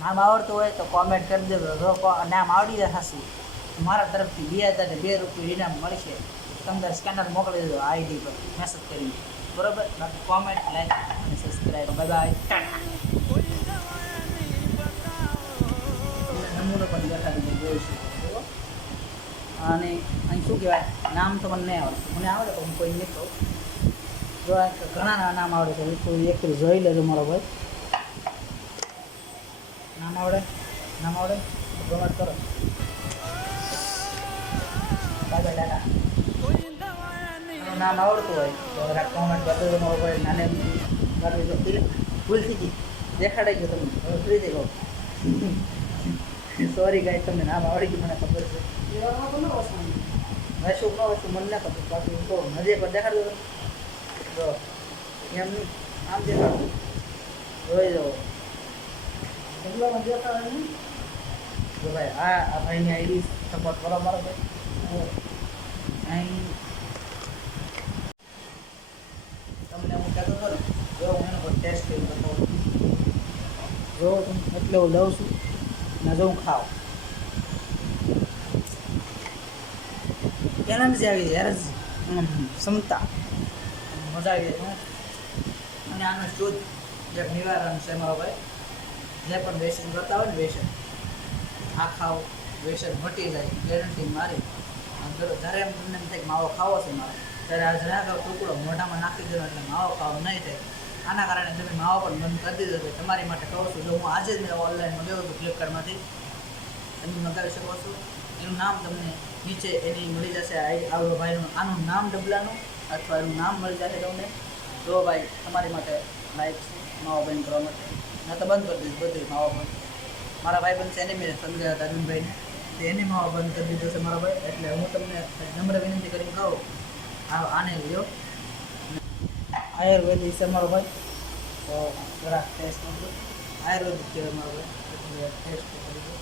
નામ આવડતું હોય તો કોમેન્ટ કરી દેજો. જો નામ આવડી જાય હાસું મારા તરફથી 2002 રૂપિયા ઇનામ મળશે. તમે સ્કેનર મોકલી દેજો આઈડી પર મેસેજ કરીને, બરાબર? બાકી કોમેન્ટ, લાઈક અને સબસ્ક્રાઈબ. Bye bye. નમૂનો પણ દેખાડી દઉં જોઈશું. અને અહીં શું કહેવાય, નામ તો મને નહીં આવડે. મને આવડે પણ હું કોઈ નહીં કહું. જો ઘણા નામ આવડે છે, તો એક જોઈ લેજો મારો ભાઈ. નામ આવડે કમેન્ટ કરો. Bye bye. નામ આવડતું હોય તો કોમેન્ટ કરી દેજો મારો ભાઈ. નાને ભૂલ થઈ ગઈ, દેખાડાઈ ગયો તમને. હવે ફ્રી થઈ ગયો. સોરી ગાય, તમને નામ આવડી ગયું મને ખબર છે. વૈશું મને ના ખબર. પાછું તો નજીક પર દેખાડો તો એમ નહીં, આમ દેખાડો જોઈ જાઓ. જંગલામાં દેખાડે નહીં જો ભાઈ. આ ભાઈની આઈડી સપોર્ટ કરો મારો ભાઈ. અહીં તમને હું કહેતો હતો ને, જો હું એનો પર ટેસ્ટ કરી કરતો જો તમે એટલે હું લઉં છું ને જો હું ખાઉં એનર્જી આવી જાય, ક્ષમતા મજા આવી જાય. અને આનો શુદ્ધ જે નિવારણ છે મારો ભાઈ. જે પણ વ્યસન કરતા હોય ને, વ્યસન આ ખાવ વ્યસન મટી જાય ગેરંટી મારી. જ્યારે એમ તમને એમ થાય કે માવો ખાવો છે મારે, ત્યારે આ જરા ટુકડો મોઢામાં નાખી દેવાનો એટલે માવો ખાવો નહીં થાય. આના કારણે તમે માવો પણ બંધ કરી દીધો. તો તમારી માટે કહું છું, જો હું આજે જ મેં ઓનલાઈન મંગાવ્યું હતું ફ્લિપકાર્ટમાંથી, તમે મંગાવી શકો છો. એનું નામ તમને નીચે એની મળી જશે. આવડો ભાઈનું આનું નામ ડબલાનું અથવા એનું નામ મળી જશે તમને. જો ભાઈ તમારી માટે લાઈક છે માવો બંધ કરવા માટે. ના તો બંધ કરી દીધું બધું માવો બંધ. મારા ભાઈ બંધ છે એને મેં સમજાવ્યા હતા અર્જુનભાઈને, તો એને માવો બંધ કરી દીધો છે મારા ભાઈ. એટલે હું તમને નમ્ર વિનંતી કરીને કહું, આને લ્યો. આયુર્વેદિક છે મારો ભાઈ, તો જરાક ટેસ્ટ કરજો. આયુર્વેદિક છે મારો ભાઈ, એટલે ટેસ્ટ કરી દો.